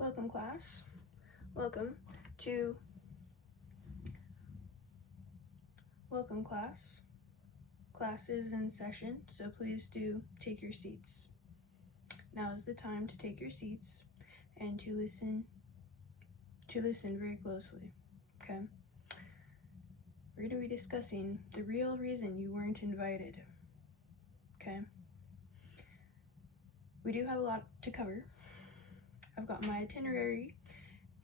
Welcome, class. Welcome, class. Class is in session, so please do take your seats. Now is the time to take your seats and to listen very closely, okay? We're going to be discussing the real reason you weren't invited, okay? We do have a lot to cover. I've got my itinerary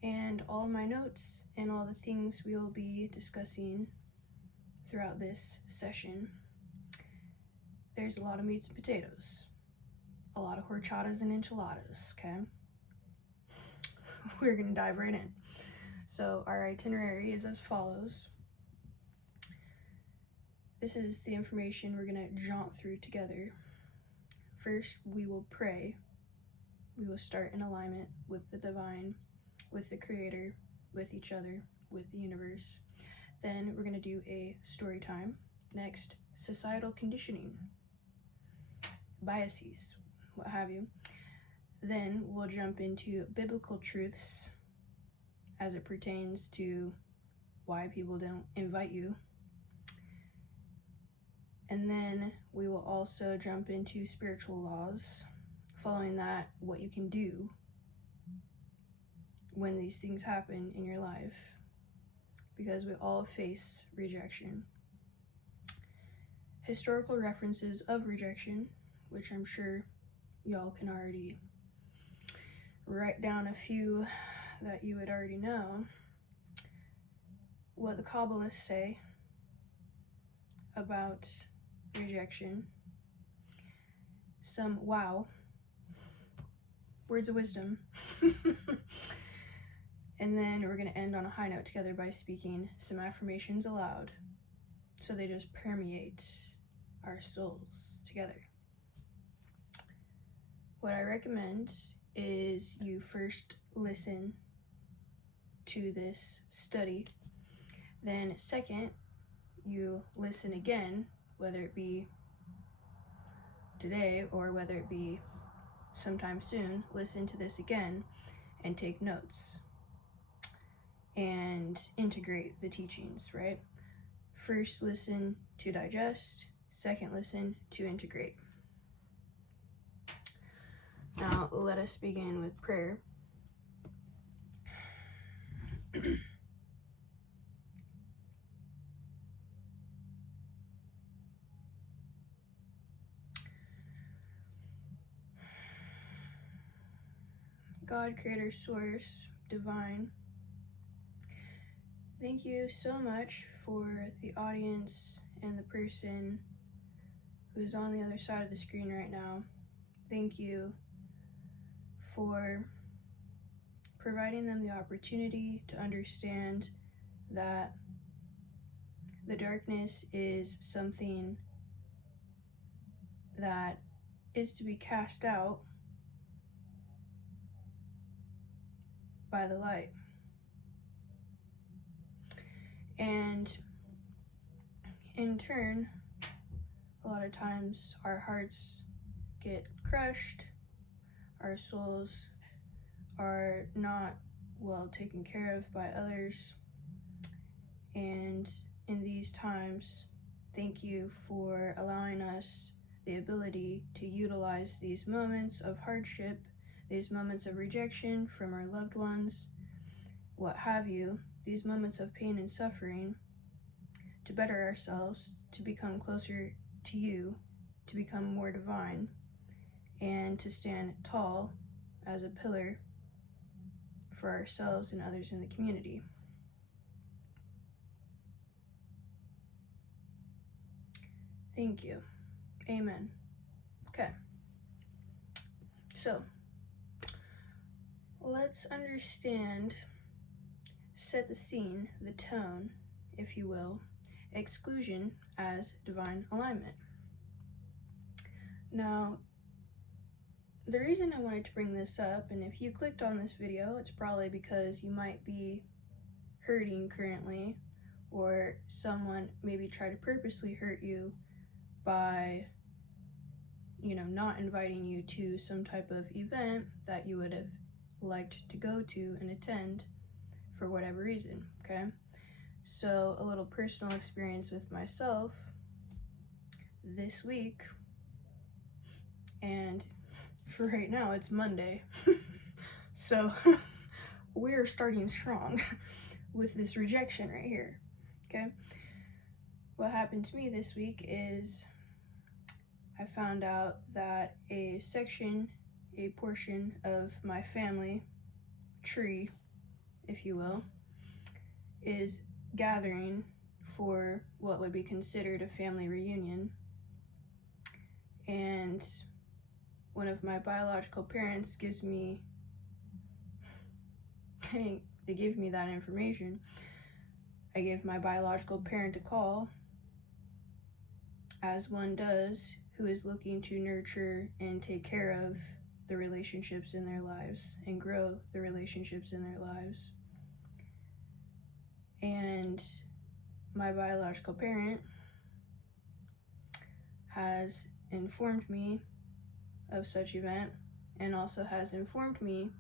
and all my notes and all the things we'll be discussing throughout this session. There's a lot of meats and potatoes, a lot of horchatas and enchiladas, okay? We're gonna dive right in. So our itinerary is as follows. This is the information we're gonna jaunt through together. First, we will pray. We will start in alignment with the divine, with the creator, with each other, with the universe. Then we're gonna do a story time. Next, societal conditioning, biases, what have you. Then we'll jump into biblical truths as it pertains to why people don't invite you. And then we will also jump into spiritual laws. Following that, what you can do when these things happen in your life, because we all face rejection. Historical references of rejection, which I'm sure y'all can already write down a few that you would already know. What the Kabbalists say about rejection. Some words of wisdom. And then we're going to end on a high note together by speaking some affirmations aloud, so they just permeate our souls together. What I recommend is you first listen to this study, then second, you listen again, whether it be today or whether it be sometime soon. Listen to this again and take notes and integrate the teachings, right? First, listen to digest. Second, listen to integrate. Now, let us begin with prayer. God, creator, source, divine, thank you so much for the audience and the person who's on the other side of the screen right now. Thank you for providing them the opportunity to understand that the darkness is something that is to be cast out by the light. And in turn, a lot of times our hearts get crushed, our souls are not well taken care of by others. And in these times, thank you for allowing us the ability to utilize these moments of hardship, these moments of rejection from our loved ones, what have you, these moments of pain and suffering, to better ourselves, to become closer to you, to become more divine, and to stand tall as a pillar for ourselves and others in the community. Thank you. Amen. Okay. So, let's understand, set the scene, the tone, if you will, exclusion as divine alignment. Now, the reason I wanted to bring this up, and if you clicked on this video, it's probably because you might be hurting currently, or someone maybe tried to purposely hurt you by, not inviting you to some type of event that you would have liked to go to and attend for whatever reason, okay? So a little personal experience with myself this week, and for right now it's Monday, so we're starting strong with this rejection right here, okay? What happened to me this week is I found out that a portion of my family tree, if you will, is gathering for what would be considered a family reunion. And one of my biological parents gives me, they give me that information. I give my biological parent a call, as one does, who is looking to nurture and take care of the relationships in their lives and grow the relationships in their lives. And my biological parent has informed me of such event, and also has informed me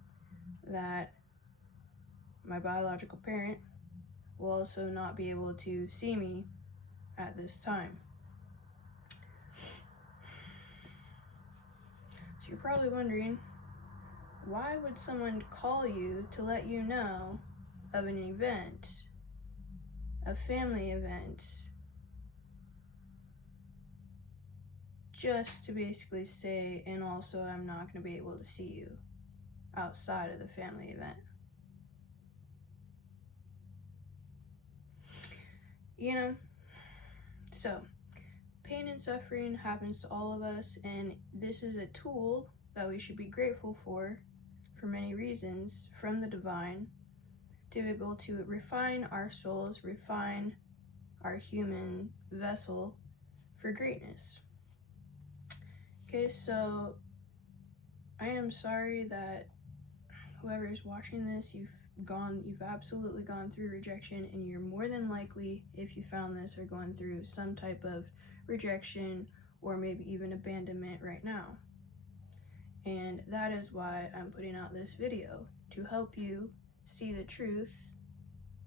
that my biological parent will also not be able to see me at this time. So you're probably wondering, why would someone call you to let you know of an event, a family event, just to basically say, and also I'm not going to be able to see you outside of the family event? You know, so pain and suffering happens to all of us, and this is a tool that we should be grateful for many reasons, from the divine, to be able to refine our souls, refine our human vessel for greatness. Okay, so I am sorry that whoever is watching this, you've absolutely gone through rejection, and you're more than likely, if you found this, are going through some type of rejection or maybe even abandonment right now. And that is why I'm putting out this video, to help you see the truth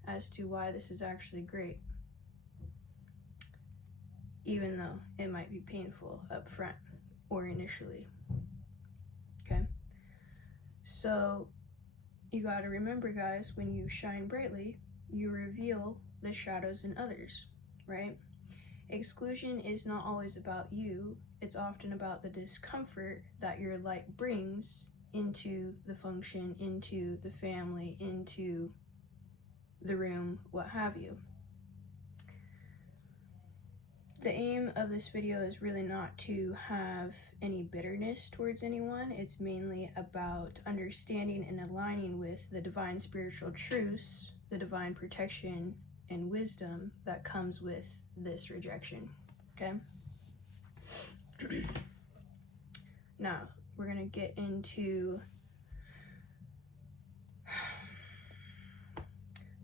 as to why this is actually great, even though it might be painful up front or initially. Okay, so you got to remember, guys, when you shine brightly, you reveal the shadows in others, right? Exclusion is not always about you. It's often about the discomfort that your light brings into the function, into the family, into the room, what have you. The aim of this video is really not to have any bitterness towards anyone. It's mainly about understanding and aligning with the divine spiritual truths, the divine protection and wisdom that comes with this rejection, okay? Now, we're gonna get into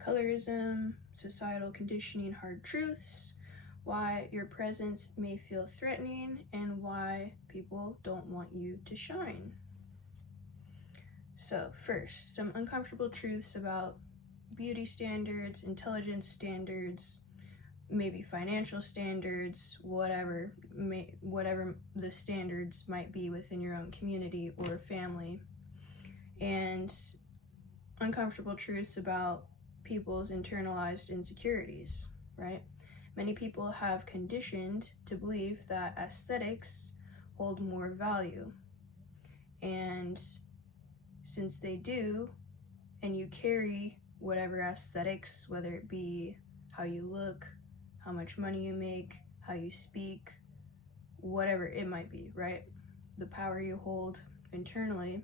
colorism, societal conditioning, hard truths, why your presence may feel threatening, and why people don't want you to shine. So first, some uncomfortable truths about beauty standards, intelligence standards, maybe financial standards, whatever the standards might be within your own community or family, and uncomfortable truths about people's internalized insecurities, right? Many people have conditioned to believe that aesthetics hold more value, and since they do, and you carry whatever aesthetics, whether it be how you look, how much money you make, how you speak, whatever it might be, right? The power you hold internally.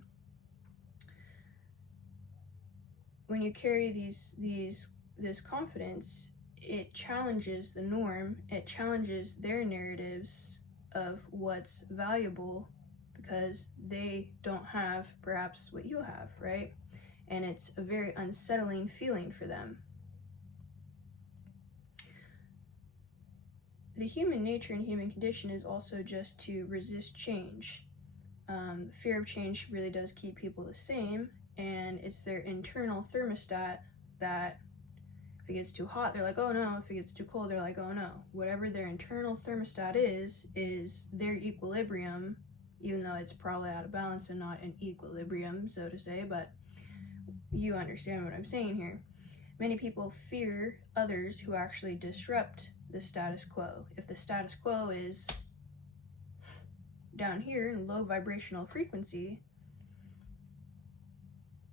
When you carry this confidence, it challenges the norm, it challenges their narratives of what's valuable, because they don't have perhaps what you have, right? And it's a very unsettling feeling for them. The human nature and human condition is also just to resist change. Fear of change really does keep people the same, and it's their internal thermostat that if it gets too hot, they're like, oh no. If it gets too cold, they're like, oh no. Whatever their internal thermostat is their equilibrium, even though it's probably out of balance and not an equilibrium, so to say, but you understand what I'm saying here. Many people fear others who actually disrupt the status quo. If the status quo is down here in low vibrational frequency,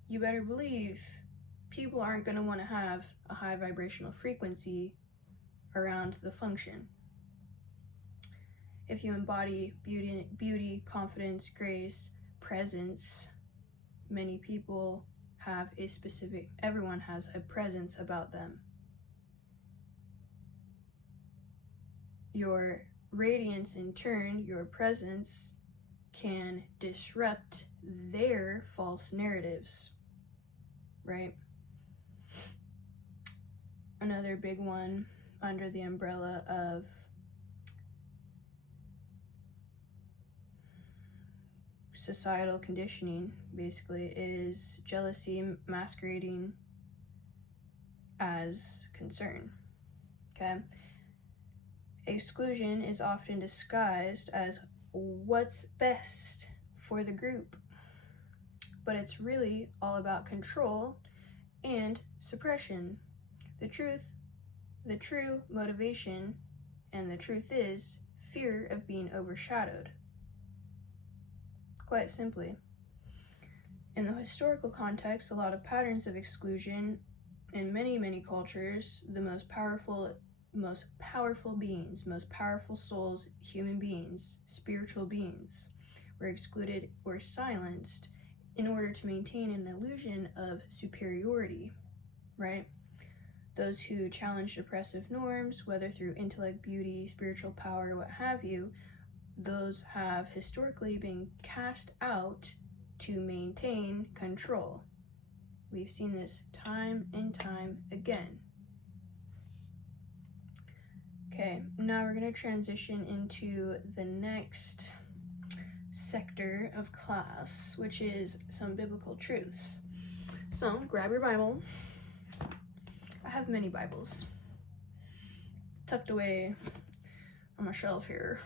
you better believe people aren't going to want to have a high vibrational frequency around the function. If you embody beauty, confidence, grace, presence, many people have everyone has a presence about them. Your radiance, in turn, your presence, can disrupt their false narratives, right? Another big one under the umbrella of societal conditioning, basically, is jealousy masquerading as concern, okay? Exclusion is often disguised as what's best for the group, but it's really all about control and suppression. The true motivation, and the truth is fear of being overshadowed. Quite simply. In the historical context, a lot of patterns of exclusion in many, many cultures, the most powerful beings, most powerful souls, human beings, spiritual beings, were excluded or silenced in order to maintain an illusion of superiority, right? Those who challenged oppressive norms, whether through intellect, beauty, spiritual power, what have you, those have historically been cast out to maintain control. We've seen this time and time again. Okay, now we're going to transition into the next sector of class, which is some biblical truths. So, grab your Bible. I have many Bibles tucked away on my shelf here.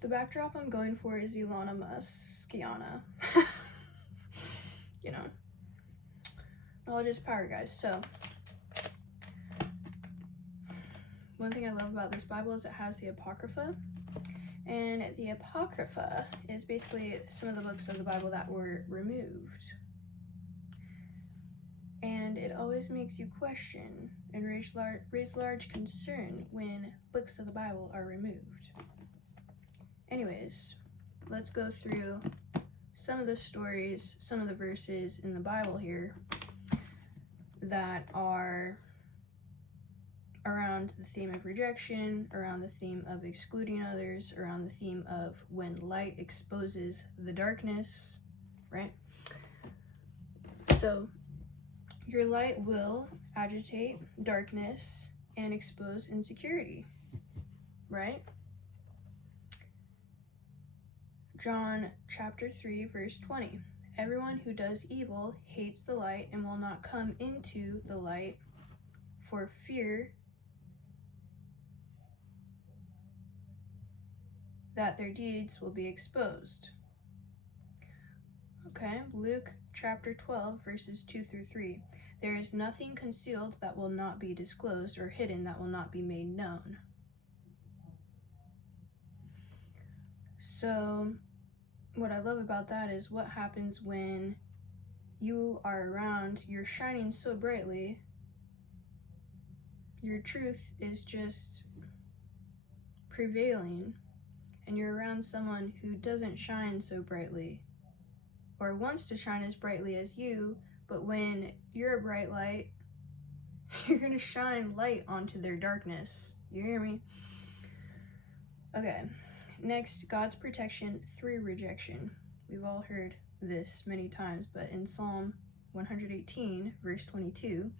The backdrop I'm going for is Elon Muskiana. You know, knowledge is power, guys. So, one thing I love about this Bible is it has the Apocrypha. And the Apocrypha is basically some of the books of the Bible that were removed. And it always makes you question and raise large concern when books of the Bible are removed. Anyways, let's go through some of the stories, some of the verses in the Bible here that are around the theme of rejection, around the theme of excluding others, around the theme of when light exposes the darkness, right? So, your light will agitate darkness and expose insecurity, right? John chapter 3, verse 20. Everyone who does evil hates the light and will not come into the light for fear that their deeds will be exposed. Okay, Luke chapter 12, verses 2 through 3. There is nothing concealed that will not be disclosed, or hidden that will not be made known. So, what I love about that is what happens when you are around, you're shining so brightly, your truth is just prevailing, and you're around someone who doesn't shine so brightly, or wants to shine as brightly as you, but when you're a bright light, you're going to shine light onto their darkness. You hear me? Okay, next, God's protection through rejection. We've all heard this many times, but in Psalm 118, verse 22,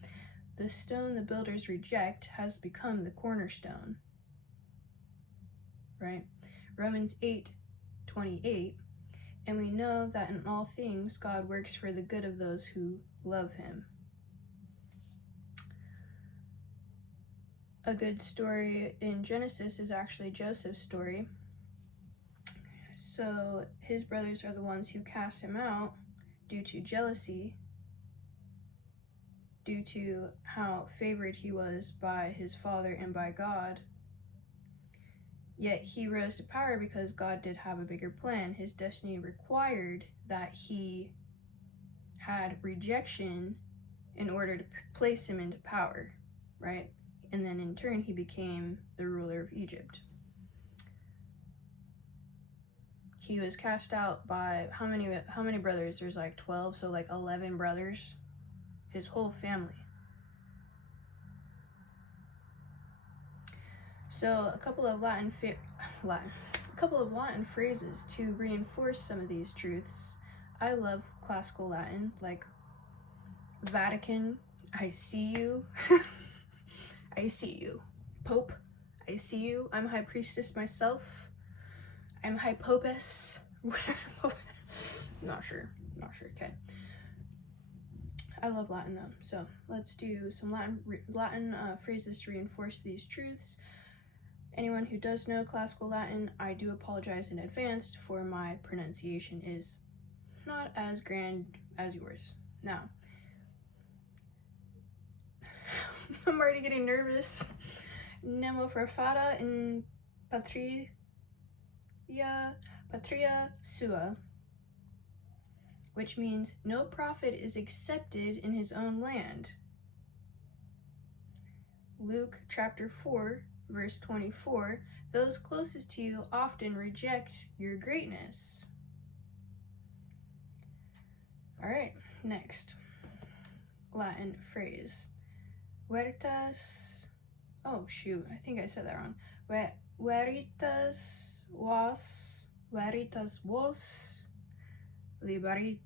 the stone the builders reject has become the cornerstone. Right? Romans 8:28, and we know that in all things God works for the good of those who love him. A good story in Genesis is actually Joseph's story. So his brothers are the ones who cast him out due to jealousy, due to how favored he was by his father and by God. Yet he rose to power because God did have a bigger plan. His destiny required that he had rejection in order to place him into power, right? And then in turn, he became the ruler of Egypt. He was cast out by how many brothers? There's like 12, so like 11 brothers. His whole family. So a couple of Latin phrases to reinforce some of these truths. I love classical Latin, like Vatican, I see you. I see you. Pope, I see you. I'm High Priestess myself. I'm High Popess. Not sure. Okay. I love Latin though, so let's do some Latin phrases to reinforce these truths. Anyone who does know classical Latin, I do apologize in advance for my pronunciation is not as grand as yours. Now, I'm already getting nervous. Nemo forfata in patria sua, which means no prophet is accepted in his own land. Luke chapter 4, verse 24, those closest to you often reject your greatness. All right, next Latin phrase. Veritas, oh shoot, I think I said that wrong. Veritas vos liberi.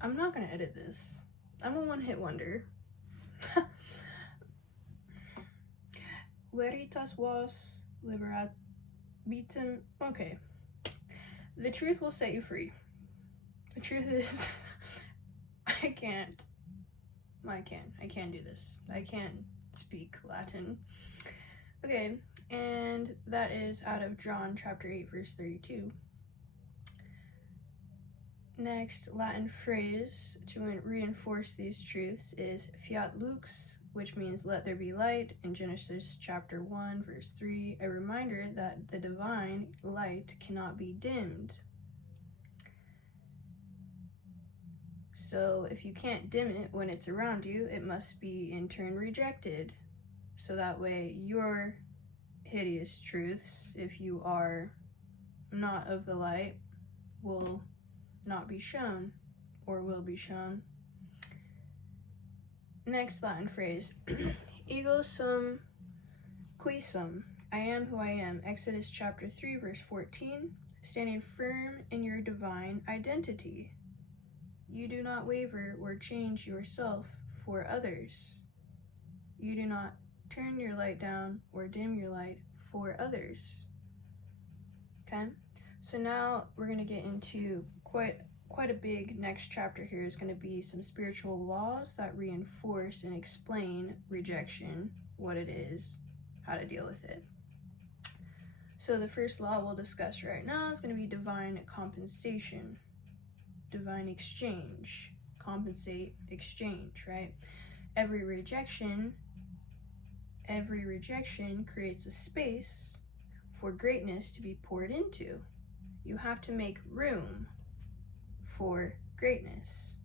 I'm not gonna edit this. I'm a one-hit wonder. Veritas vos liberabitum. Okay. The truth will set you free. The truth is, I can't do this. I can't speak Latin. Okay, and that is out of John chapter 8, verse 32. Next Latin phrase to reinforce these truths is fiat lux, which means let there be light in Genesis chapter 1, verse 3, a reminder that the divine light cannot be dimmed. So if you can't dim it when it's around you, it must be in turn rejected. So that way your hideous truths, if you are not of the light, will not be shown or will be shown. Next Latin phrase, ego sum qui sum, I am who I am, Exodus chapter 3, verse 14, standing firm in your divine identity. You do not waver or change yourself for others. You do not turn your light down or dim your light for others. Okay, so now we're going to get into quite a big next chapter here is going to be some spiritual laws that reinforce and explain rejection, what it is, how to deal with it. So the first law we'll discuss right now is going to be divine compensation. Divine exchange, compensate, exchange, right? Every rejection creates a space for greatness to be poured into. You have to make room for greatness.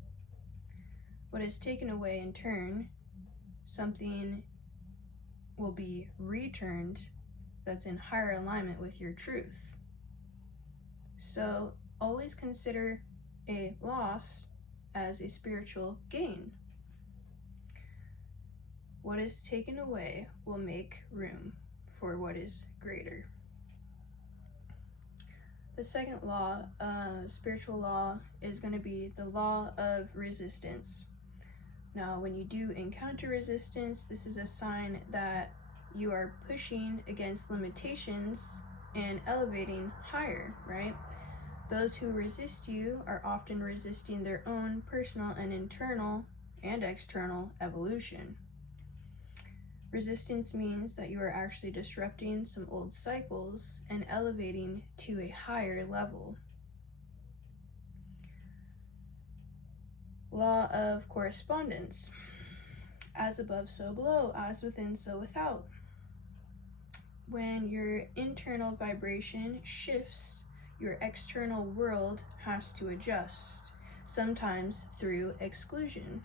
What is taken away in turn, something will be returned that's in higher alignment with your truth. So always consider a loss as a spiritual gain. What is taken away will make room for what is greater. The second law, spiritual law, is going to be the law of resistance. Now, when you do encounter resistance, this is a sign that you are pushing against limitations and elevating higher, right? Those who resist you are often resisting their own personal and internal and external evolution. Resistance means that you are actually disrupting some old cycles and elevating to a higher level. Law of correspondence. As above, so below. As within, so without. When your internal vibration shifts, your external world has to adjust, sometimes through exclusion.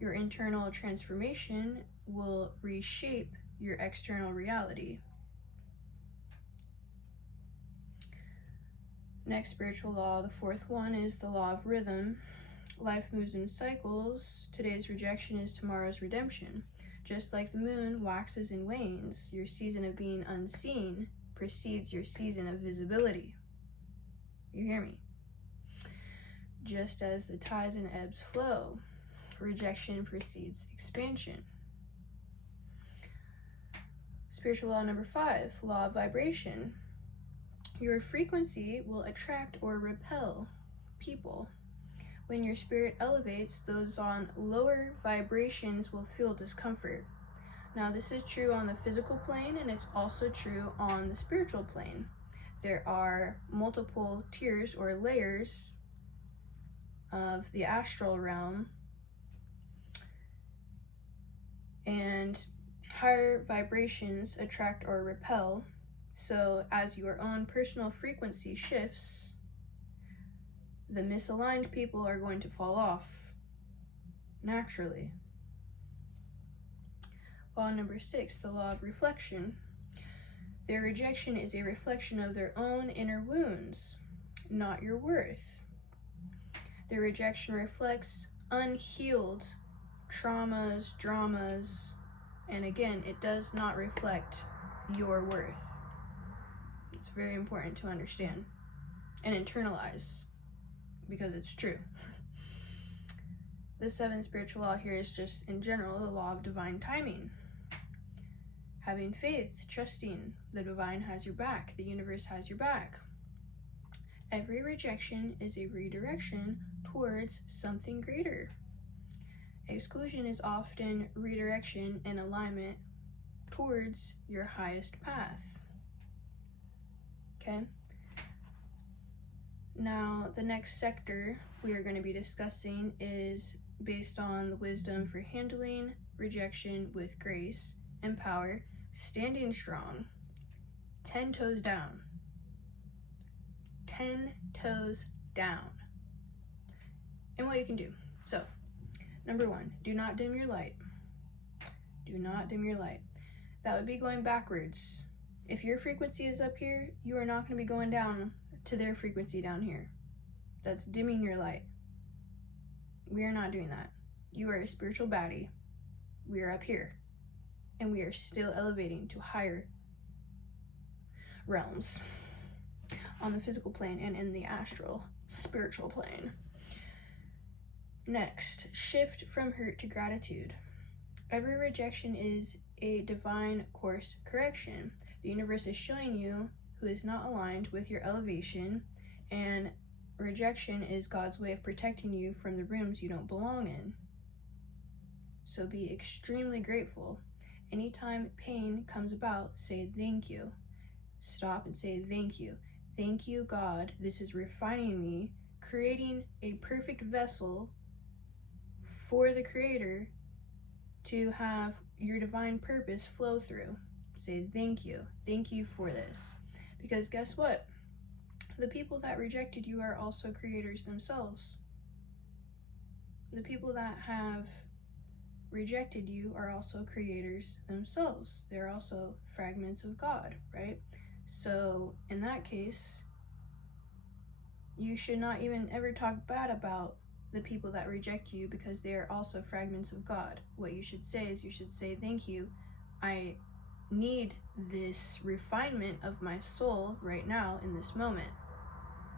Your internal transformation will reshape your external reality. Next spiritual law, the fourth one, is the law of rhythm. Life moves in cycles. Today's rejection is tomorrow's redemption. Just like the moon waxes and wanes, your season of being unseen precedes your season of visibility. You hear me? Just as the tides and ebbs flow, rejection precedes expansion. Spiritual law number 5, law of vibration. Your frequency will attract or repel people. When your spirit elevates, those on lower vibrations will feel discomfort. Now, this is true on the physical plane, and it's also true on the spiritual plane. There are multiple tiers or layers of the astral realm, and higher vibrations attract or repel. So as your own personal frequency shifts, the misaligned people are going to fall off naturally. Law number 6, the law of reflection. Their rejection is a reflection of their own inner wounds, not your worth. Their rejection reflects unhealed traumas, dramas, and again, it does not reflect your worth. It's very important to understand and internalize, because it's true. The 7th spiritual law here is just, in general, the law of divine timing. Having faith, trusting the divine has your back, the universe has your back. Every rejection is a redirection towards something greater. Exclusion is often redirection and alignment towards your highest path. Okay? Now, the next sector we are going to be discussing is based on the wisdom for handling rejection with grace and power, standing strong, 10 toes down. 10 toes down. And what you can do. So, number 1, do not dim your light. Do not dim your light. That would be going backwards. If your frequency is up here, you are not going to be going down to their frequency down here. That's dimming your light. We are not doing that. You are a spiritual baddie. We are up here. And we are still elevating to higher realms on the physical plane and in the astral, spiritual plane. Next, shift from hurt to gratitude. Every rejection is a divine course correction. The universe is showing you who is not aligned with your elevation, and rejection is God's way of protecting you from the rooms you don't belong in. So be extremely grateful. Anytime pain comes about, say thank you. Stop and say thank you. Thank you, God. This is refining me, creating a perfect vessel for the Creator to have your divine purpose flow through. Say thank you. Thank you for this. Because guess what? The people that rejected you are also creators themselves. The people that have rejected you are also creators themselves. They're also fragments of God, right? So in that case, you should not even ever talk bad about the people that reject you, because they are also fragments of God. What you should say is, you should say, thank you. I need this refinement of my soul right now in this moment.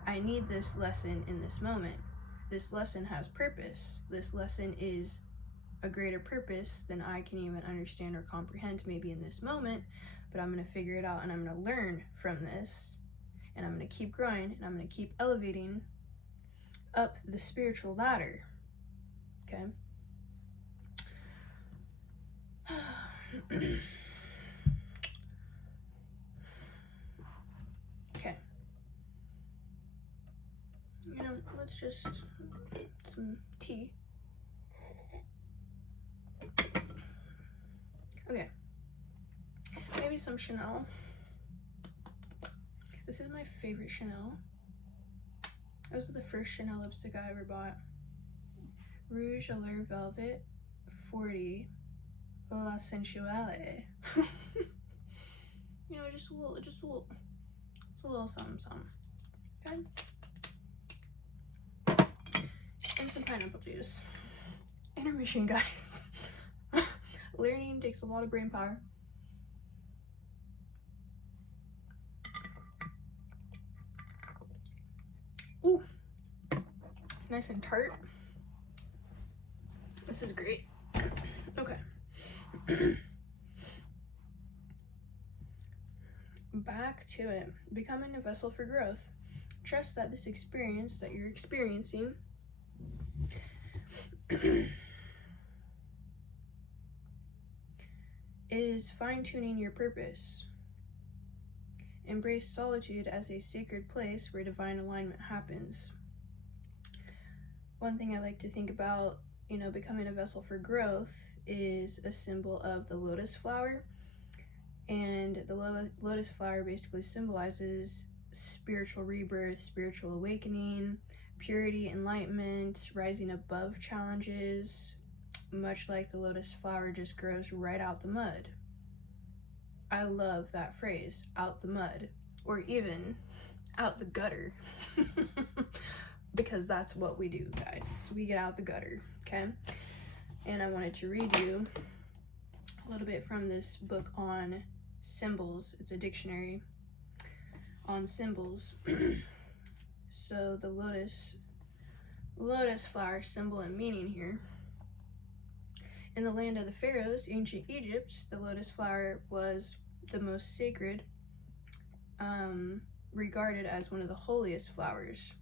I need this lesson in this moment. This lesson has purpose. This lesson is a greater purpose than I can even understand or comprehend maybe in this moment, but I'm going to figure it out, and I'm going to learn from this, and I'm going to keep growing, and I'm going to keep elevating up the spiritual ladder. Okay? Okay. You know, let's just some tea. Okay. Maybe some Chanel. This is my favorite Chanel. This is the first Chanel lipstick I ever bought. Rouge Allure Velvet 40 La Sensuale. You know, just a little something, something. Okay. And some pineapple juice. Intermission, guys. Learning takes a lot of brain power. Ooh, nice and tart. This is great. Okay. Back to it. Becoming a vessel for growth. Trust that this experience that you're experiencing is fine-tuning your purpose. Embrace solitude as a sacred place where divine alignment happens. One thing I like to think about, you know, becoming a vessel for growth is a symbol of the lotus flower. And the lotus flower basically symbolizes spiritual rebirth, spiritual awakening, purity, enlightenment, rising above challenges, much like the lotus flower just grows right out the mud. I love that phrase, out the mud, or even out the gutter, because that's what we do, guys. We get out the gutter, okay? And I wanted to read you a little bit from this book on symbols. It's a dictionary on symbols. So the lotus flower symbol and meaning here. In the land of the pharaohs, ancient Egypt, the lotus flower was the most sacred, regarded as one of the holiest flowers.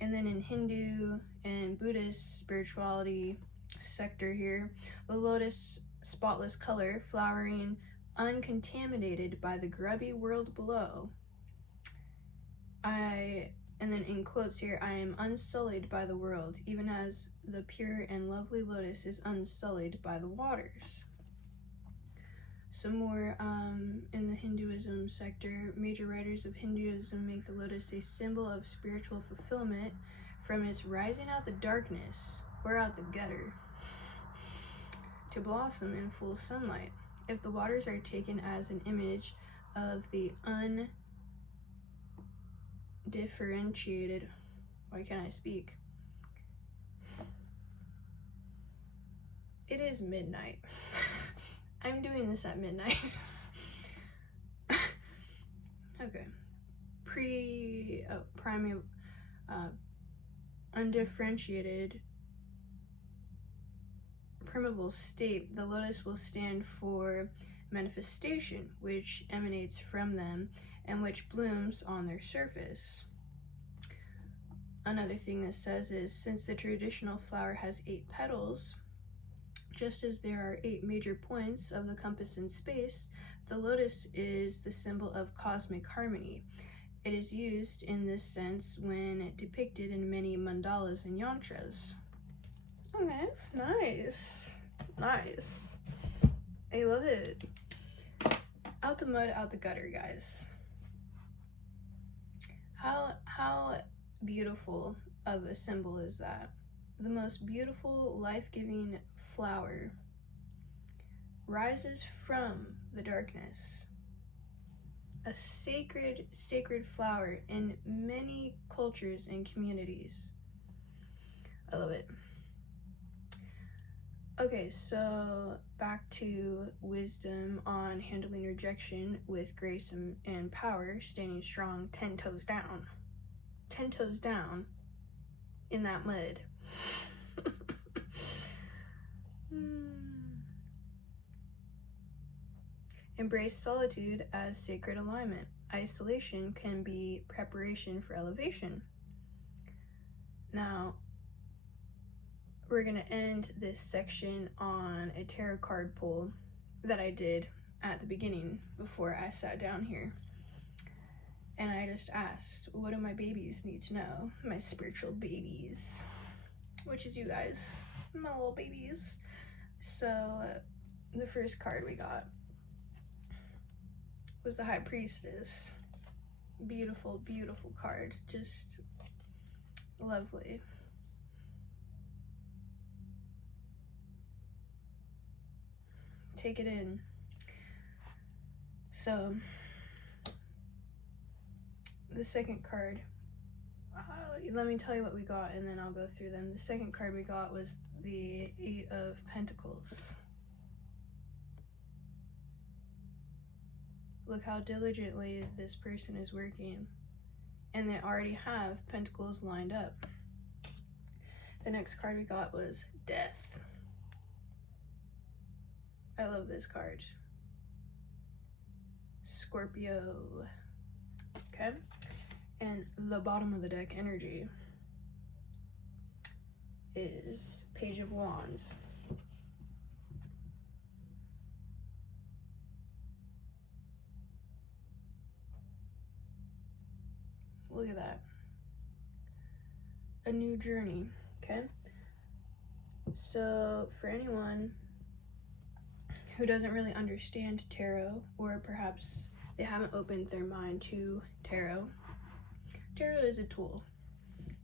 And then in Hindu and Buddhist spirituality sector here, the lotus spotless color, flowering uncontaminated by the grubby world below. And then in quotes here, I am unsullied by the world, even as the pure and lovely lotus is unsullied by the waters. Some more in the Hinduism sector, major writers of Hinduism make the lotus a symbol of spiritual fulfillment from its rising out the darkness, or out the gutter, to blossom in full sunlight. If the waters are taken as an image of the undifferentiated, why can't I speak? It is midnight. I'm doing this at midnight. Okay. Primeval, undifferentiated primeval state, the lotus will stand for manifestation, which emanates from them and which blooms on their surface. Another thing this says is, since the traditional flower has 8 petals, just as there are 8 major points of the compass in space, the lotus is the symbol of cosmic harmony. It is used in this sense when depicted in many mandalas and yantras. Oh, that's nice. Nice. I love it. Out the mud, out the gutter, guys. How beautiful of a symbol is that? The most beautiful, life-giving flower rises from the darkness. A sacred flower in many cultures and communities. I love it. Okay, so back to wisdom on handling rejection with grace and power, standing strong, 10 toes down. 10 toes down in that mud. Embrace solitude as sacred alignment. Isolation can be preparation for elevation. Now, we're going to end this section on a tarot card pull that I did at the beginning before I sat down here. And I just asked, what do my babies need to know? My spiritual babies, which is you guys, my little babies. So the first card we got was the High Priestess. Beautiful, beautiful card. Just lovely. Take it in. So, the second card, let me tell you what we got and then I'll go through them. The second card we got was the Eight of Pentacles. Look how diligently this person is working, and they already have pentacles lined up. The next card we got was Death. I love this card. Scorpio. Okay. And the bottom of the deck energy is Page of Wands. Look at that. A new journey, okay? So for anyone who doesn't really understand tarot, or perhaps they haven't opened their mind to tarot, tarot is a tool,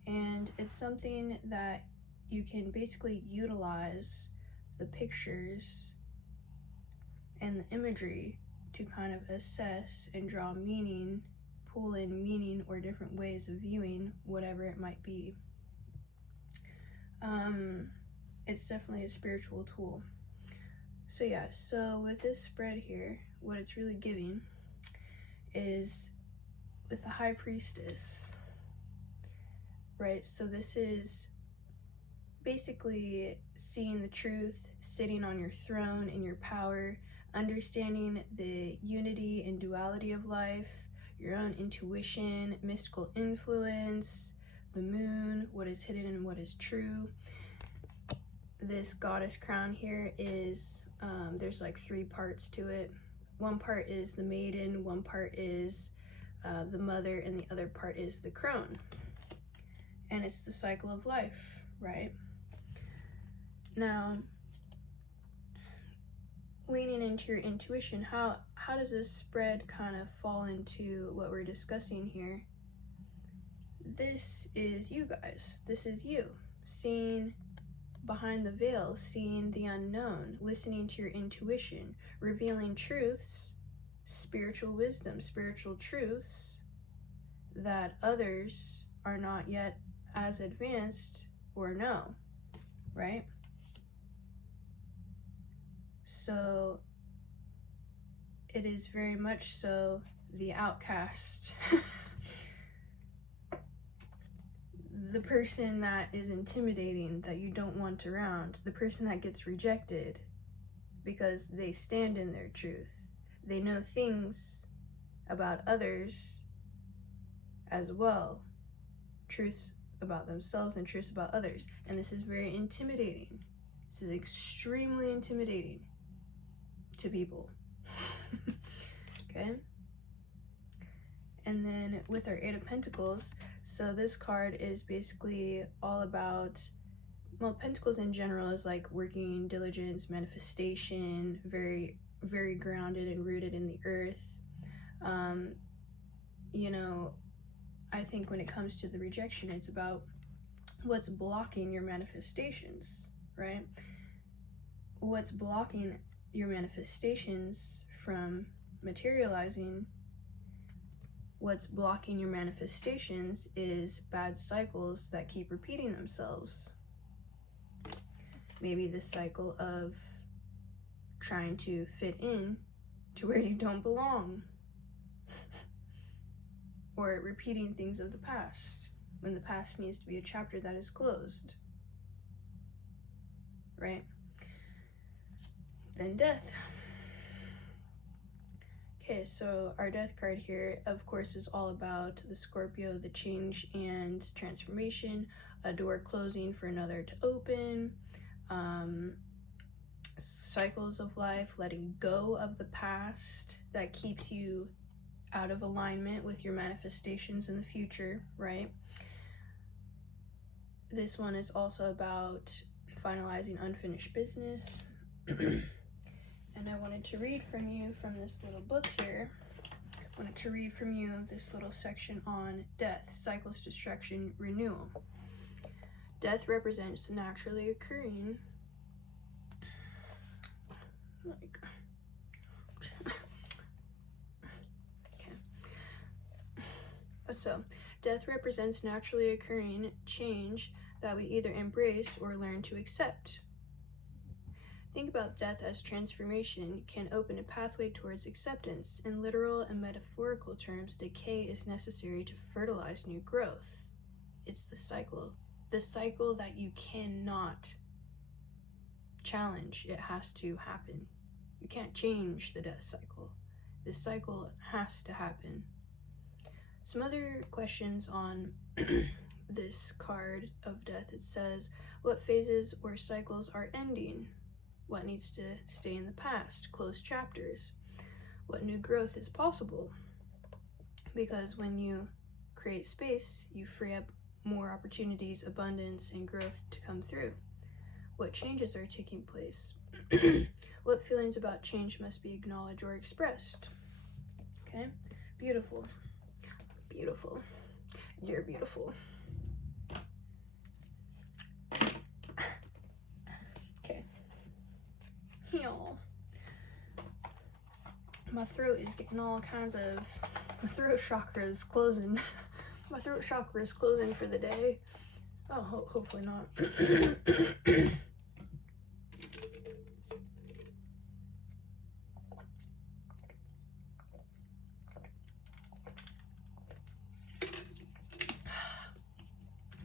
and it's something that you can basically utilize the pictures and the imagery to kind of assess and draw meaning, pull in meaning or different ways of viewing whatever it might be. It's definitely a spiritual tool. So yeah, so with this spread here, what it's really giving is with the High Priestess, right? So this is basically seeing the truth, sitting on your throne in your power, understanding the unity and duality of life, your own intuition, mystical influence, the moon, what is hidden and what is true. This goddess crown here is, there's like 3 parts to it. One part is the maiden, one part is the mother, and the other part is the crone. And it's the cycle of life, right? Now, leaning into your intuition, how does this spread kind of fall into what we're discussing here? This is you guys. This is you seeing behind the veil, seeing the unknown, listening to your intuition, revealing truths, spiritual wisdom, spiritual truths that others are not yet as advanced or know, right? So it is very much so the outcast. The person that is intimidating, that you don't want around, the person that gets rejected because they stand in their truth. They know things about others as well, truths about themselves and truths about others. And this is very intimidating. This is extremely intimidating to people. Okay? And then with our Eight of Pentacles, so this card is basically all about, well, Pentacles in general is like working, diligence, manifestation, very, very grounded and rooted in the earth. You know, I think when it comes to the rejection, it's about what's blocking your manifestations, right? What's blocking your manifestations from materializing? What's blocking your manifestations is bad cycles that keep repeating themselves. Maybe the cycle of trying to fit in to where you don't belong. Or repeating things of the past when the past needs to be a chapter that is closed. Right? Then death. Okay, so our death card here, of course, is all about the Scorpio, the change and transformation, a door closing for another to open, cycles of life, letting go of the past that keeps you out of alignment with your manifestations in the future, right? This one is also about finalizing unfinished business. And I wanted to read from you from this little book here. I wanted to read from you this little section on death, cycles, destruction, renewal. Death represents naturally occurring, like, okay. So, death represents naturally occurring change that we either embrace or learn to accept. Think about death as transformation can open a pathway towards acceptance. In literal and metaphorical terms, decay is necessary to fertilize new growth. It's the cycle that you cannot challenge. It has to happen. You can't change the death cycle. This cycle has to happen. Some other questions on this card of death. It says, what phases or cycles are ending? What needs to stay in the past? Close chapters. What new growth is possible? Because when you create space, you free up more opportunities, abundance, and growth to come through. What changes are taking place? What feelings about change must be acknowledged or expressed? Okay, beautiful. Beautiful. You're beautiful. Okay. Y'all. My throat is getting all kinds of... My throat chakra is closing. My throat chakra is closing for the day. Oh, hopefully not.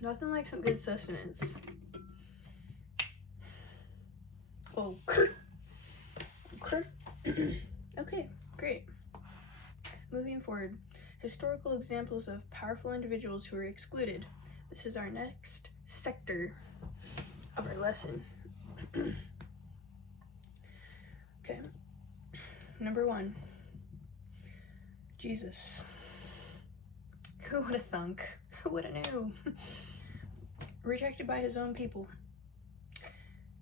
Nothing like some good sustenance. Oh. Okay, great. Moving forward. Historical examples of powerful individuals who were excluded. This is our next sector of our lesson. Okay. Number 1. Jesus. Who would have thunk? Who would have knew? Rejected by his own people.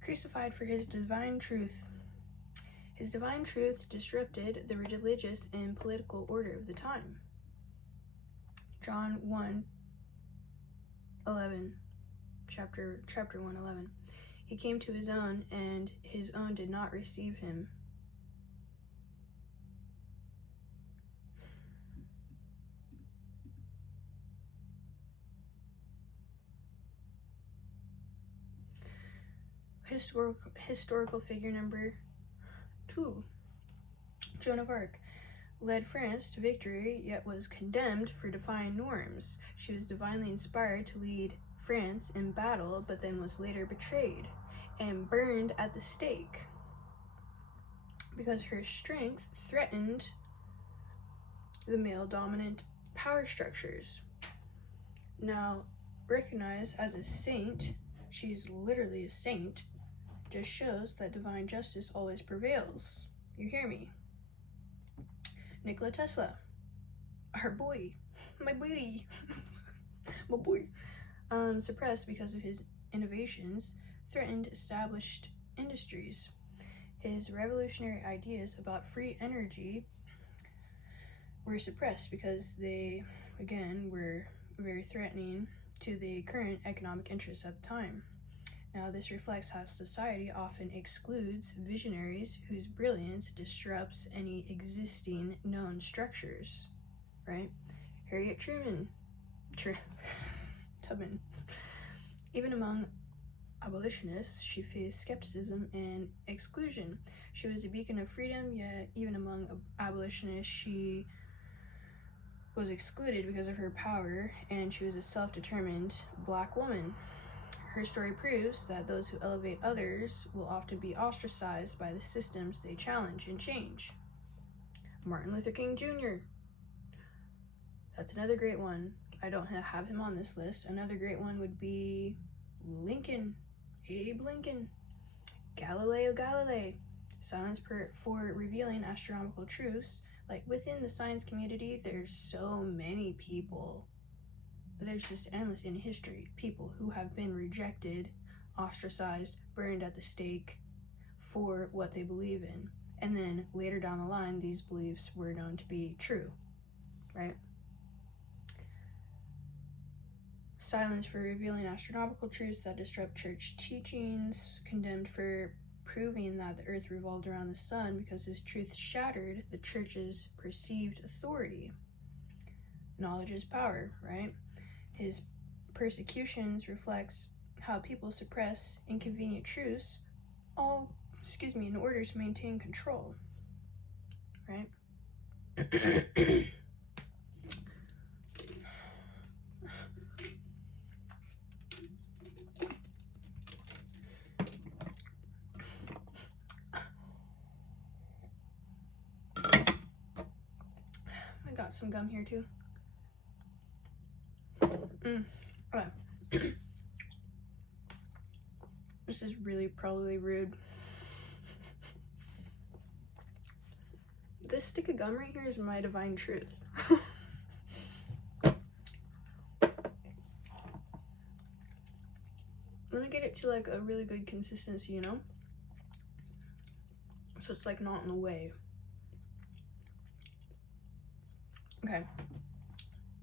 Crucified for his divine truth. His divine truth disrupted the religious and political order of the time. John 1:11, chapter 1:11. He came to his own, and his own did not receive him. Historical figure number 2. Joan of Arc led France to victory, yet was condemned for defying norms. She was divinely inspired to lead France in battle, but then was later betrayed and burned at the stake because her strength threatened the male-dominant power structures. Now, recognized as a saint, she's literally a saint, just shows that divine justice always prevails. You hear me? Nikola Tesla, our boy, my boy, my boy, suppressed because of his innovations, threatened established industries. His revolutionary ideas about free energy were suppressed because they, again, were very threatening to the current economic interests at the time. Now, this reflects how society often excludes visionaries whose brilliance disrupts any existing known structures, right? Harriet Tubman. Even among abolitionists, she faced skepticism and exclusion. She was a beacon of freedom, yet even among abolitionists, she was excluded because of her power, and she was a self-determined Black woman. Her story proves that those who elevate others will often be ostracized by the systems they challenge and change. Martin Luther King Jr. That's another great one. I don't have him on this list. Another great one would be Lincoln, Abe Lincoln. Galileo Galilei. Silence for revealing astronomical truths. Like, within the science community, there's so many people. There's just endless in history. People who have been rejected, ostracized, burned at the stake for what they believe in. And then later down the line, these beliefs were known to be true, right? Silence for revealing astronomical truths that disrupt church teachings. Condemned for proving that the earth revolved around the sun because his truth shattered the church's perceived authority. Knowledge is power, right? His persecutions reflects how people suppress inconvenient truths, in order to maintain control, right? I got some gum here too. Okay. This is really probably rude. This stick of gum right here is my divine truth. Let me get it to like a really good consistency, you know? So it's like not in the way. Okay.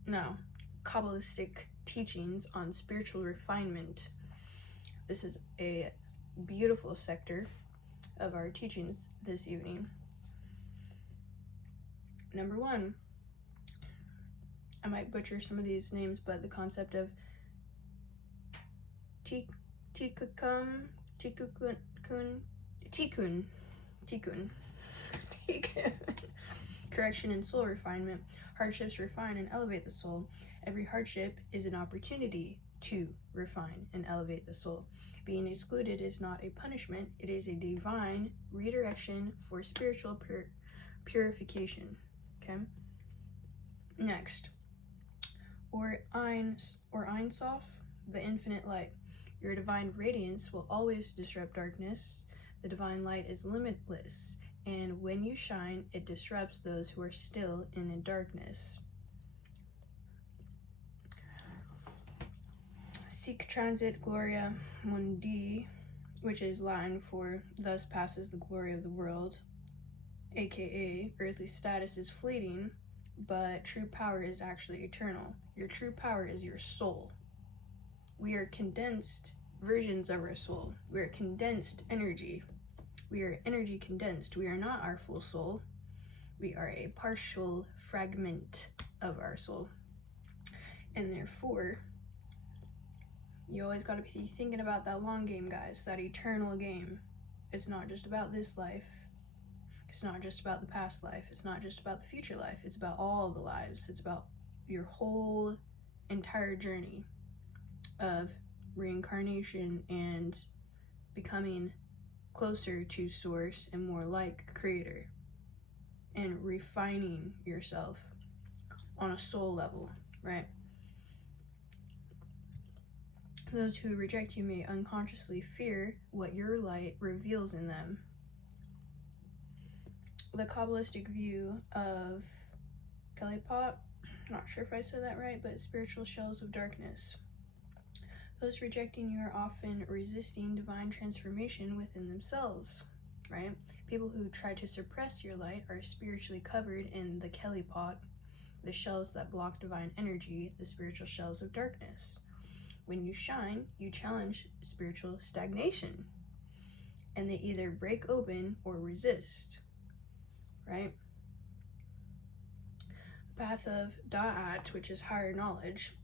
Now, Kabbalistic teachings on spiritual refinement. This is a beautiful sector of our teachings this evening. Number 1, I might butcher some of these names, but the concept of tikkun, correction and soul refinement. Hardships refine and elevate the soul. Every hardship is an opportunity to refine and elevate the soul. Being excluded is not a punishment, it is a divine redirection for spiritual purification. Okay. Next, or Ein Sof, the infinite light. Your divine radiance will always disrupt darkness. The divine light is limitless, and when you shine, it disrupts those who are still in the darkness. Sic transit gloria mundi, which is Latin for thus passes the glory of the world, aka earthly status is fleeting, but true power is actually eternal. Your true power is your soul. We are condensed versions of our soul. We are condensed energy. We are energy condensed. We are not our full soul. We are a partial fragment of our soul. And therefore, you always got to be thinking about that long game, guys, that eternal game. It's not just about this life. It's not just about the past life. It's not just about the future life. It's about all the lives. It's about your whole entire journey of reincarnation and becoming closer to source and more like creator, and refining yourself on a soul level, right? Those who reject you may unconsciously fear what your light reveals in them. The Kabbalistic view of Kelipot, not sure if I said that right, but spiritual shells of darkness. Those rejecting you are often resisting divine transformation within themselves, right? People who try to suppress your light are spiritually covered in the Kelipot, the shells that block divine energy, the spiritual shells of darkness. When you shine, you challenge spiritual stagnation, and they either break open or resist, right? The path of Da'at, which is higher knowledge,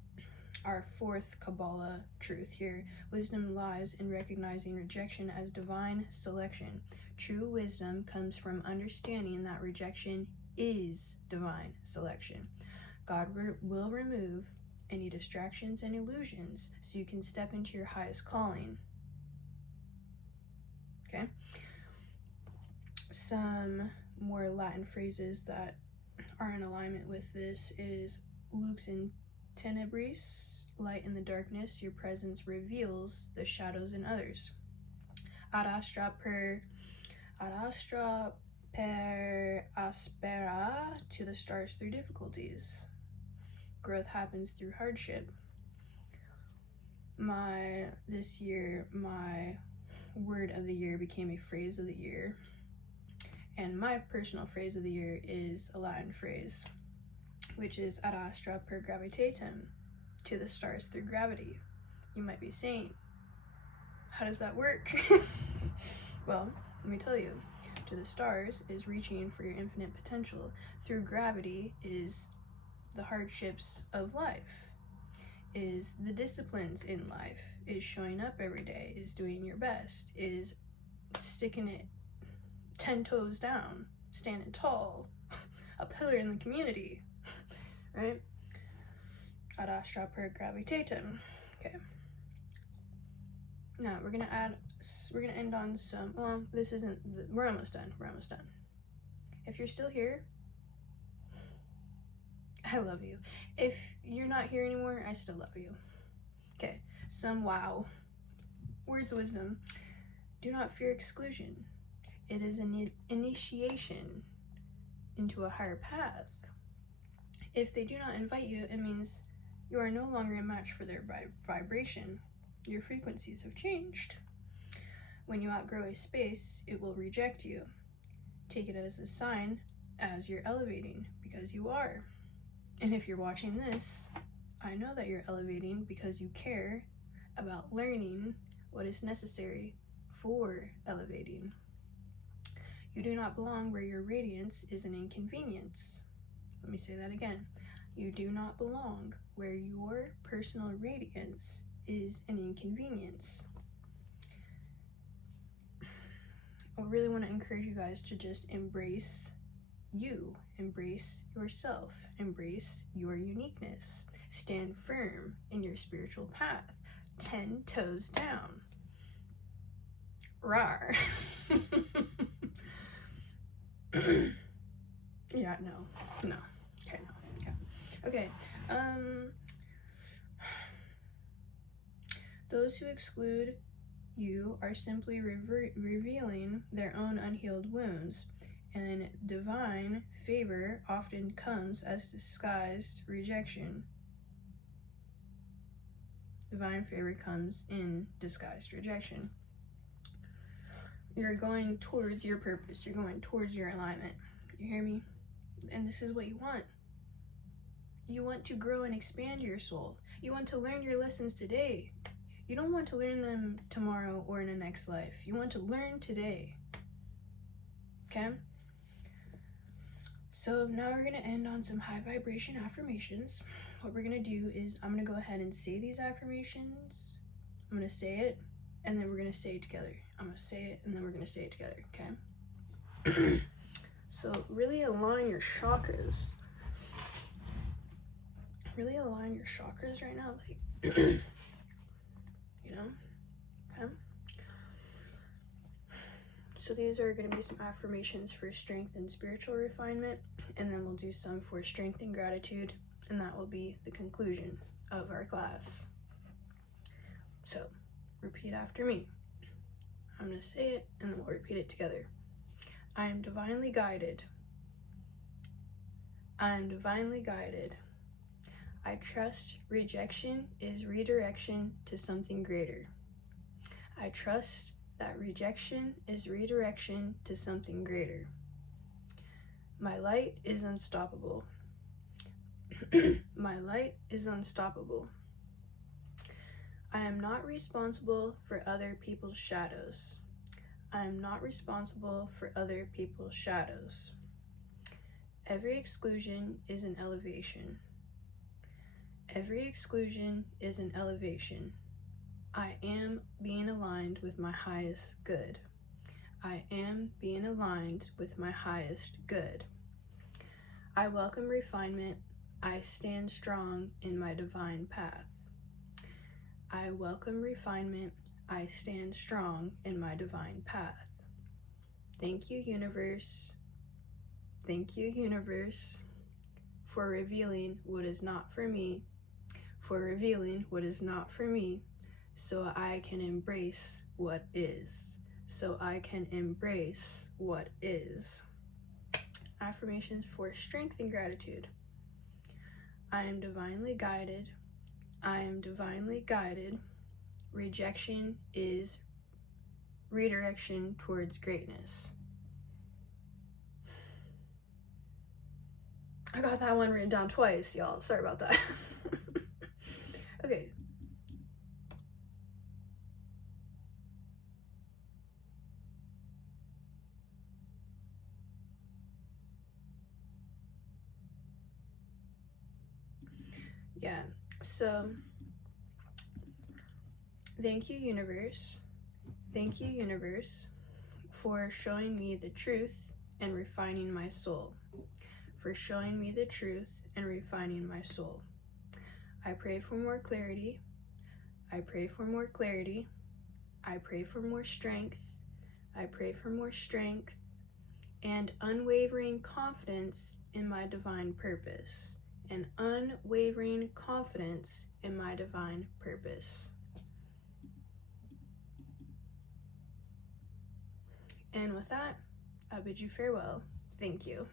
our fourth Kabbalah truth here. Wisdom lies in recognizing rejection as divine selection. True wisdom comes from understanding that rejection is divine selection. God will remove any distractions and illusions so you can step into your highest calling. Okay? Some more Latin phrases that are in alignment with this is lux in tenebris, light in the darkness, your presence reveals the shadows in others. Ad astra per aspera, to the stars through difficulties. Growth happens through hardship. This year, my word of the year became a phrase of the year. And my personal phrase of the year is a Latin phrase, which is ad astra per gravitatem, to the stars through gravity. You might be saying, how does that work? Well, let me tell you. To the stars is reaching for your infinite potential. Through gravity is the hardships of life, is the disciplines in life, is showing up every day, is doing your best, is sticking it 10 toes down, standing tall, a pillar in the community, right? Ad astra per gravitatem. Okay. Now we're gonna end on some, well, we're almost done. If you're still here, I love you. If you're not here anymore, I still love you. Okay, some wow. Words of wisdom. Do not fear exclusion. It is an initiation into a higher path. If they do not invite you, it means you are no longer a match for their vibration. Your frequencies have changed. When you outgrow a space, it will reject you. Take it as a sign as you're elevating, because you are. And if you're watching this, I know that you're elevating because you care about learning what is necessary for elevating. You do not belong where your radiance is an inconvenience. Let me say that again. You do not belong where your personal radiance is an inconvenience. I really want to encourage you guys to just embrace you, embrace yourself, embrace your uniqueness. Stand firm in your spiritual path, 10 toes down. Rawr. Yeah, no. Okay, no. Yeah. Okay. Those who exclude you are simply revealing their own unhealed wounds, and divine favor often comes as disguised rejection. Divine favor comes in disguised rejection. You're going towards your purpose. You're going towards your alignment. You hear me? And this is what you want. You want to grow and expand your soul. You want to learn your lessons today. You don't want to learn them tomorrow or in the next life. You want to learn today. Okay? So now we're going to end on some high vibration affirmations. What we're going to do is I'm going to go ahead and say these affirmations. I'm going to say it, and then we're going to say it together. I'm going to say it, and then we're going to say it together, okay? So really align your chakras. Really align your chakras right now, like, you know, okay? So these are going to be some affirmations for strength and spiritual refinement, and then we'll do some for strength and gratitude, and that will be the conclusion of our class. So repeat after me. I'm going to say it, and then we'll repeat it together. I am divinely guided. I am divinely guided. I trust rejection is redirection to something greater. I trust that rejection is redirection to something greater. My light is unstoppable. My light is unstoppable. I am not responsible for other people's shadows. I am not responsible for other people's shadows. Every exclusion is an elevation. Every exclusion is an elevation. I am being aligned with my highest good. I am being aligned with my highest good. I welcome refinement. I stand strong in my divine path. I welcome refinement. I stand strong in my divine path. Thank you, universe. Thank you, universe, for revealing what is not for me, for revealing what is not for me, so I can embrace what is, so I can embrace what is. Affirmations for strength and gratitude. I am divinely guided. I am divinely guided. Rejection is redirection towards greatness. I got that one written down twice, y'all. Sorry about that. Okay. Yeah, so thank you, universe. Thank you, universe, for showing me the truth and refining my soul. For showing me the truth and refining my soul. I pray for more clarity. I pray for more clarity. I pray for more strength. I pray for more strength and unwavering confidence in my divine purpose. And unwavering confidence in my divine purpose. And with that, I bid you farewell. Thank you.